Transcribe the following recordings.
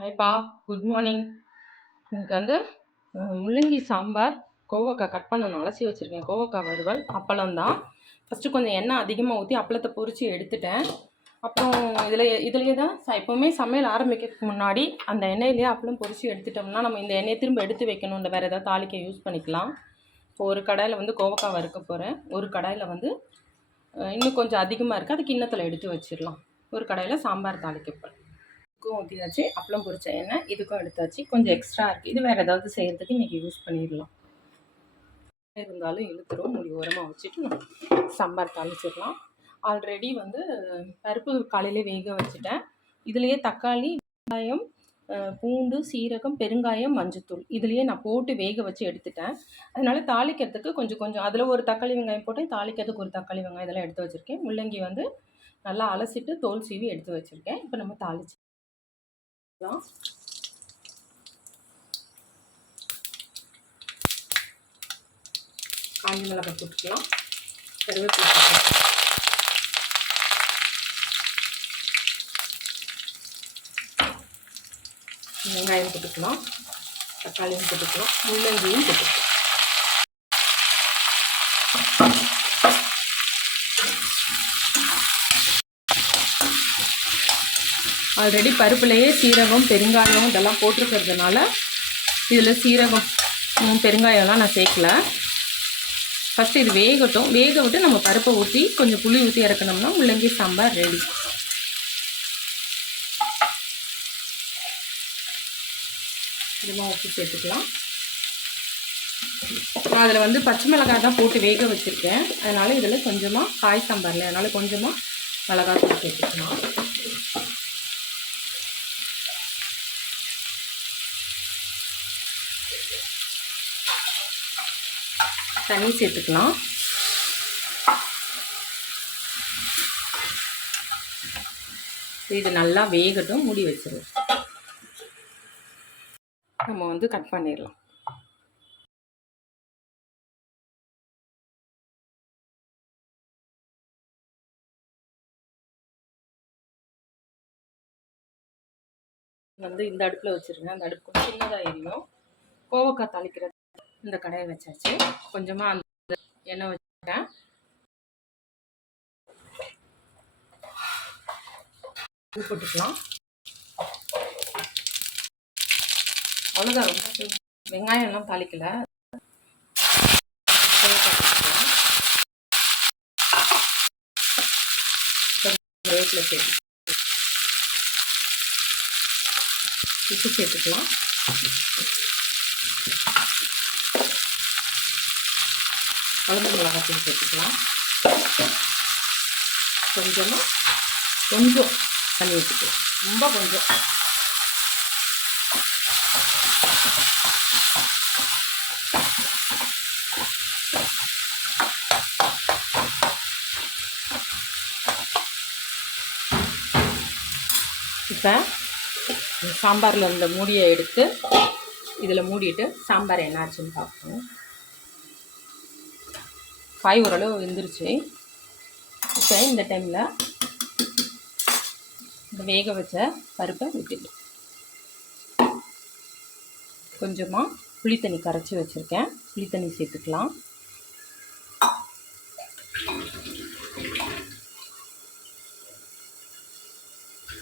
ஹாய்ப்பா, good morning. எனக்கு வந்து முள்ளங்கி சாம்பார், கோவக்காய் கட் பண்ணணும், அலசி வச்சுருக்கேன். கோவக்காய் வறுவல், அப்பளம் தான். ஃபஸ்ட்டு கொஞ்சம் எண்ணெய் அதிகமாக ஊற்றி அப்பளத்தை பொரித்து எடுத்துட்டேன். அப்புறம் இதுலேயே தான் எப்போவுமே சமையல் ஆரம்பிக்கிறதுக்கு முன்னாடி அந்த எண்ணெயிலேயே அப்பளம் பொரித்து எடுத்துட்டோம்னா நம்ம இந்த எண்ணெயை திரும்ப எடுத்து வைக்கணும். இல்லை வேறு ஏதாவது தாளிக்க யூஸ் பண்ணிக்கலாம். இப்போ ஒரு கடாயில் வந்து கோவக்காய் வறுக்க போகிறேன். ஒரு கடாயில் வந்து இன்னும் கொஞ்சம் அதிகமாக இருக்குது, அது கிண்ணத்தில் எடுத்து வச்சிடலாம். ஒரு கடாயில் சாம்பார் தாளிக்க போகிறேன். இதுக்கும் ஊற்றியாச்சு, அப்பளம் பொரிச்ச எண்ணெய் இதுக்கும் எடுத்தாச்சு. கொஞ்சம் எக்ஸ்ட்ரா இருக்குது, இது வேறு ஏதாவது செய்கிறதுக்கு இன்றைக்கி யூஸ் பண்ணிடலாம். இருந்தாலும் இழுத்துரும், முடி ஓரமாக வச்சுட்டு சாம்பார் தாளிச்சிடலாம். ஆல்ரெடி வந்து பருப்பு காலையிலே வேக வச்சுட்டேன். இதுலேயே தக்காளி, வெங்காயம், பூண்டு, சீரகம், பெருங்காயம், மஞ்சத்தூள் இதுலேயே நான் போட்டு வேக வச்சு எடுத்துட்டேன். அதனால் தாளிக்கிறதுக்கு கொஞ்சம் அதில் ஒரு தக்காளி வெங்காயம் போட்டு தாளிக்கிறதுக்கு ஒரு தக்காளி வெங்காயம் இதெல்லாம் எடுத்து வச்சுருக்கேன். முள்ளங்கி வந்து நல்லா அலசிட்டு தோல் சீவி எடுத்து வச்சுருக்கேன். இப்போ நம்ம தாளிச்சு காஞ்ச மிளகாய் போட்டுக்கலாம், கருவேப்பிலை போட்டுக்கலாம், வெங்காயம் போட்டுக்கலாம், தக்காளியும் போட்டுக்கலாம், முள்ளங்கியும் போட்டுக்கலாம். ஆல்ரெடி பருப்புலையே சீரகம், பெருங்காயம் இதெல்லாம் போட்டிருக்கிறதுனால இதில் சீரகம், பெருங்காயம்லாம் நான் சேர்க்கல. ஃபஸ்ட்டு இது வேகட்டும். வேக விட்டு நம்ம பருப்பை ஊற்றி கொஞ்சம் புளி ஊற்றி இறக்கணும்னா முள்ளங்கி சாம்பார் ரெடி. இதெல்லாம் ஊற்றி சேர்த்துக்கலாம். நான் அதில் வந்து பச்சை மிளகாய் தான் போட்டு வேக வச்சுருக்கேன். அதனால் இதில் கொஞ்சமாக காய் சாம்பாரில் அதனால் கொஞ்சமாக மிளகாய் தூள் சேர்த்துக்கலாம். தண்ணி சேர்த்துக்கலாம். இது நல்லா வேகட்டும், மூடி வச்சிடலாம். நம்ம வந்து கட் பண்ணிடலாம். வந்து இந்த அடுப்பில் வச்சுருங்க. அந்த அடுப்பு கொஞ்சம் சின்னதாக எரியும். கோவக்காய் தாளிக்கிறது இந்த கடாயை வச்சாச்சு. கொஞ்சமாக அந்த எண்ணெய் வச்சுட்டேன். போட்டுக்கலாம். அவ்வளோதான், ரொம்ப வெங்காயம் எல்லாம் தாளிக்கல. ரேட்டில் சேர்த்து உப்பு சேர்த்துக்கலாம். குழம்பு மிளகாத்தூள் சேர்த்துக்கலாம். கொஞ்சம் தண்ணி ஊற்றிக்கலாம், ரொம்ப கொஞ்சம். இப்போ சாம்பாரில் இந்த மூடியை எடுத்து இதில் மூடிட்டு சாம்பார் என்னாச்சுன்னு பார்ப்போம். காய் ஓரளவு வெந்துருச்சு. இப்போ இந்த டைமில் இந்த வேக வச்ச பருப்பை ஊற்றிட்டு கொஞ்சமாக புளித்தண்ணி கரைச்சி வச்சுருக்கேன், புளித்தண்ணி சேர்த்துக்கலாம்.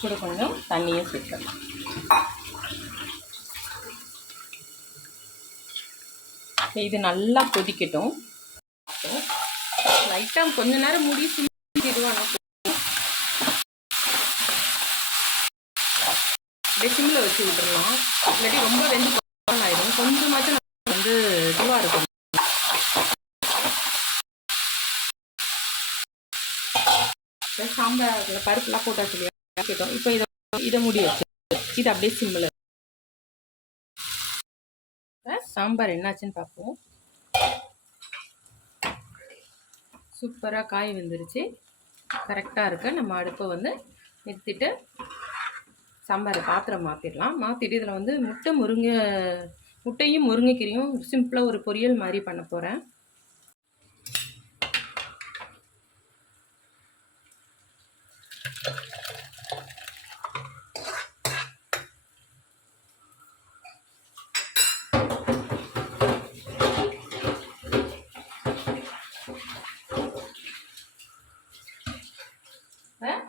கூட கொஞ்சம் தண்ணியும் சேர்த்துக்கலாம். இது நல்லா கொதிக்கட்டும். லைட்டாக கொஞ்ச நேரம் மூடி இதுவான சிம்மில் வச்சு விட்டுடலாம். இல்லாட்டி ரொம்ப வெந்து ஆயிடும். கொஞ்சமாச்சும் வந்து இதுவாக இருக்கும். சாம்பார் அதில் பருப்புலாம் போட்டாச்சு இல்லையா, இப்போ இதை மூடி வச்சு இது அப்படியே சிம்மில். சாம்பார் என்னாச்சுன்னு பார்ப்போம். சூப்பராக காய் வெந்துருச்சு, கரெக்டாக இருக்குது. நம்ம அடுப்பை வந்து நிறுத்திட்டு சாம்பாரை பாத்திரம் மாற்றிடலாம். மாற்றிட்டு இதில் வந்து முட்டையும் முருங்கைக்கீரையும் சிம்பிளாக ஒரு பொரியல் மாதிரி பண்ண போகிறேன்.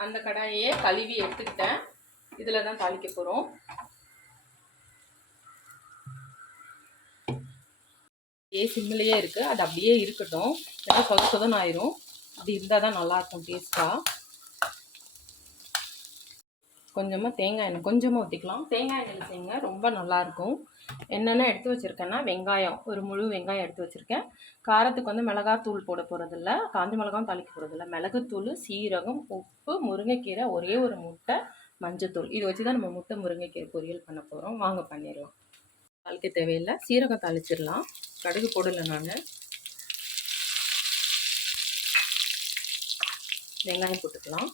அந்த கடாயையே கழுவி எடுத்துக்கிட்டேன். இதில் தான் தாளிக்க போகிறோம். சிம்மிலேயே இருக்குது, அது அப்படியே இருக்கட்டும். ஏன்னா சொதன்னு ஆயிரும். அப்படி இருந்தால் தான் நல்லாயிருக்கும் டேஸ்ட்டாக. கொஞ்சமாக தேங்காய் எண்ணெய் கொஞ்சமாக ஊற்றிக்கலாம். தேங்காய் எண்ணெயில் செய்யுங்க, ரொம்ப நல்லாயிருக்கும். என்னென்ன எடுத்து வச்சுருக்கேன்னா, வெங்காயம் ஒரு முழு வெங்காயம் எடுத்து வச்சுருக்கேன். காரத்துக்கு வந்து மிளகாத்தூள் போட போகிறதில்ல, காஞ்ச மிளகாவும் தாளிக்க போகிறதில்ல. மிளகுத்தூள், சீரகம், உப்பு, முருங்கைக்கீரை, ஒரே ஒரு முட்டை, மஞ்சத்தூள். இது வச்சு தான் நம்ம முட்டை முருங்கைக்கீரை பொரியல் பண்ண போகிறோம். வாங்க பண்ணிடலாம். தாளிக்க தேவையில்லை, சீரகம் தாளிச்சிடலாம். கடுகு போடலை நான். வெங்காயம் போட்டுக்கலாம்.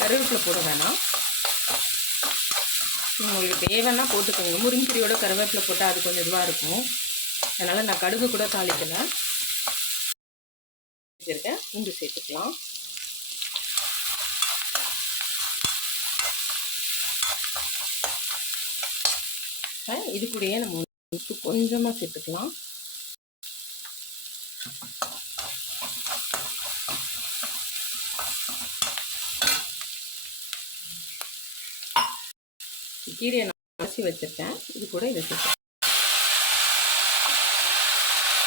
கருவேப்பிலை போட வேணாம், உங்களுக்கு தேவைன்னா போட்டுக்கோங்க. முருங்கீரையோட கருவேப்பிலை போட்டால் அது கொஞ்சம் இதுவாக இருக்கும். அதனால் நான் கடுகு கூட தாளிக்கலை. வச்சுருக்கேன். பூண்டு சேர்த்துக்கலாம். இது கூடயே நம்ம உப்பு கொஞ்சமாக சேர்த்துக்கலாம். கீரையை நான் அலசி வச்சுருக்கேன். இது கூட இதை சேர்த்து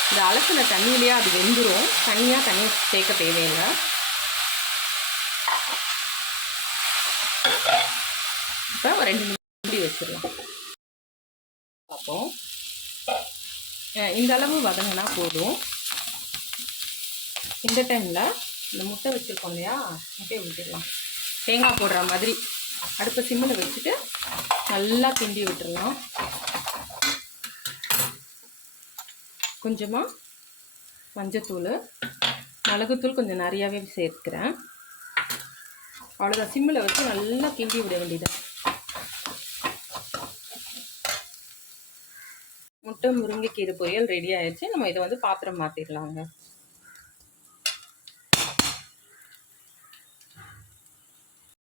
இந்த அலசின தண்ணியிலேயே அது வெந்துடும். தனியாக தண்ணி சேர்க்க தேவையில்லை. இப்போ ஒரு 2 நிமிஷம் வச்சிடலாம். பார்ப்போம். இந்த அளவு வதங்கினா போதும். இந்த டைமில் இந்த முட்டை வச்சுருக்கோம் இல்லையா, முட்டையை ஊற்றிடலாம். தேங்காய் போடுற மாதிரி அடுப்பை சிம்மில் வச்சுட்டு நல்லா கிண்டி விட்டுடலாம். கொஞ்சமாக மஞ்சத்தூள், மிளகுத்தூள் கொஞ்சம் நிறையாவே சேர்த்துக்கிறேன். அவ்வளோதான். சிம்மில் வச்சு நல்லா கிண்டி விட வேண்டியதான். முட்டை முருங்கைக்கீரை பொரியல் ரெடி ஆயிடுச்சு. நம்ம இதை வந்து பாத்திரம் மாற்றிடலாங்க.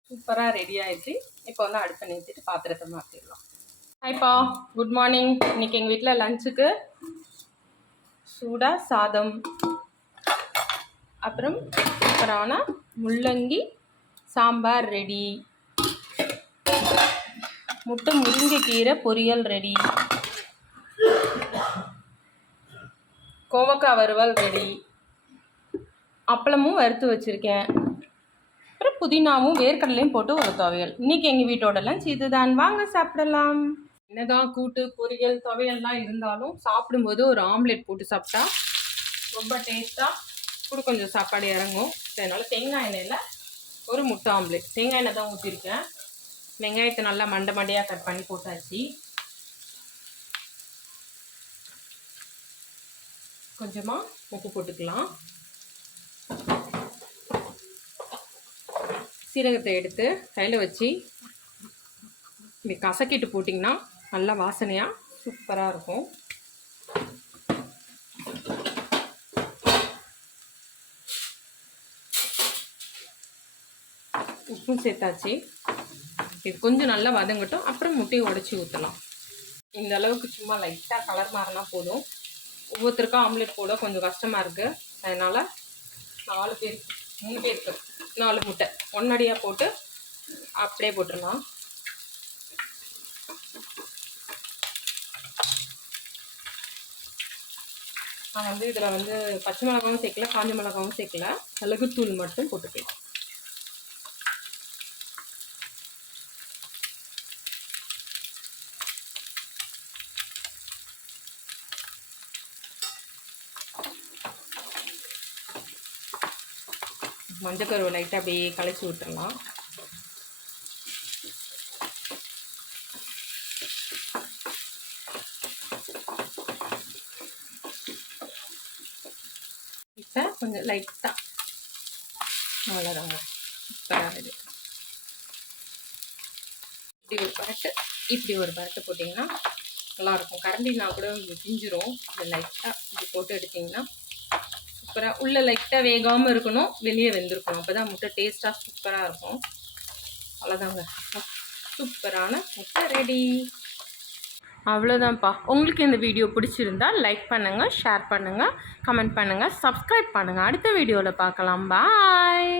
சூப்பராக ரெடி ஆயிடுச்சு. இப்போ வந்து அடுப்பை நிறுத்திட்டு பாத்திரத்தை மாற்றிடலாம். ஹாய்ப்பா, குட் மார்னிங். இன்றைக்கி எங்கள் வீட்டில் லஞ்சுக்கு சூடாக சாதம், அப்புறம் சூப்பரான முள்ளங்கி சாம்பார் ரெடி, முட்டை முருங்கைக்கீரை பொரியல் ரெடி, கோவக்காய் வறுவல் ரெடி, அப்பளமும் வறுத்து வச்சுருக்கேன். அப்புறம் புதினாவும் வேர்க்கடலையும் போட்டு ஒரு துவையல். இன்றைக்கி எங்கள் வீட்டோட லஞ்ச் இதுதான். வாங்க சாப்பிடலாம். என்னதான் கூட்டு பொரியல் துவையல்லாம் இருந்தாலும் சாப்பிடும்போது ஒரு ஆம்லெட் போட்டு சாப்பிட்டா ரொம்ப டேஸ்ட்டாக கூட கொஞ்சம் சாப்பாடு இறங்கும். அதனால் தேங்காய் எண்ணெயில் ஒரு முட்டை ஆம்லெட். தேங்காய் எண்ணெய் தான் ஊற்றிருக்கேன். வெங்காயத்தை நல்லா மண்டையாக கட் பண்ணி போட்டாச்சு. கொஞ்சமாக உப்பு போட்டுக்கலாம். சீரகத்தை எடுத்து கையில் வச்சு இப்படி கசக்கிட்டு போட்டிங்கன்னா நல்லா வாசனையாக சூப்பராக இருக்கும். உப்பும் சேர்த்தாச்சு. இது கொஞ்சம் நல்லா வதங்கட்டும். அப்புறம் முட்டையை உடச்சி ஊற்றலாம். இந்த அளவுக்கு சும்மா லைட்டாக கலர் மாறினா போதும். ஒவ்வொருத்தருக்கும் ஆம்லெட் போட கொஞ்சம் கஷ்டமாக இருக்குது. அதனால் 3 பேருக்கு 4 முட்டை ஒன்னடியாக போட்டு அப்படியே போட்டுடலாம். நான் வந்து இதில் வந்து பச்சை மிளகாவும் சேர்க்கல, காஞ்ச மிளகாவும் சேர்க்கல, மிளகுத்தூள் மட்டும் போட்டுக்கலாம். மஞ்சக்கருவை லைட்டாக அப்படியே கலச்சி விட்டுடலாம். இப்போ கொஞ்சம் லைட்டாக அவ்வளோதாங்க. சூப்பராக இப்படி ஒரு பரட்டு போட்டிங்கன்னா நல்லாயிருக்கும். கரண்டினா கூட பிஞ்சிரும். இது லைட்டாக இப்படி போட்டு எடுத்திங்கன்னா சூப்பராக, உள்ளே லைட்டாக வேகாமல் இருக்கணும், வெளியே வெந்திருக்கணும். அப்போ தான் முட்டை டேஸ்ட்டாக சூப்பராக இருக்கும். அவ்வளோதாங்க, சூப்பரான முட்டை ரெடி. அவ்வளோதான்ப்பா. உங்களுக்கு இந்த வீடியோ பிடிச்சிருந்தா லைக் பண்ணுங்கள், ஷேர் பண்ணுங்கள், கமெண்ட் பண்ணுங்கள், சப்ஸ்கிரைப் பண்ணுங்கள். அடுத்த வீடியோவில் பார்க்கலாம். பாய்.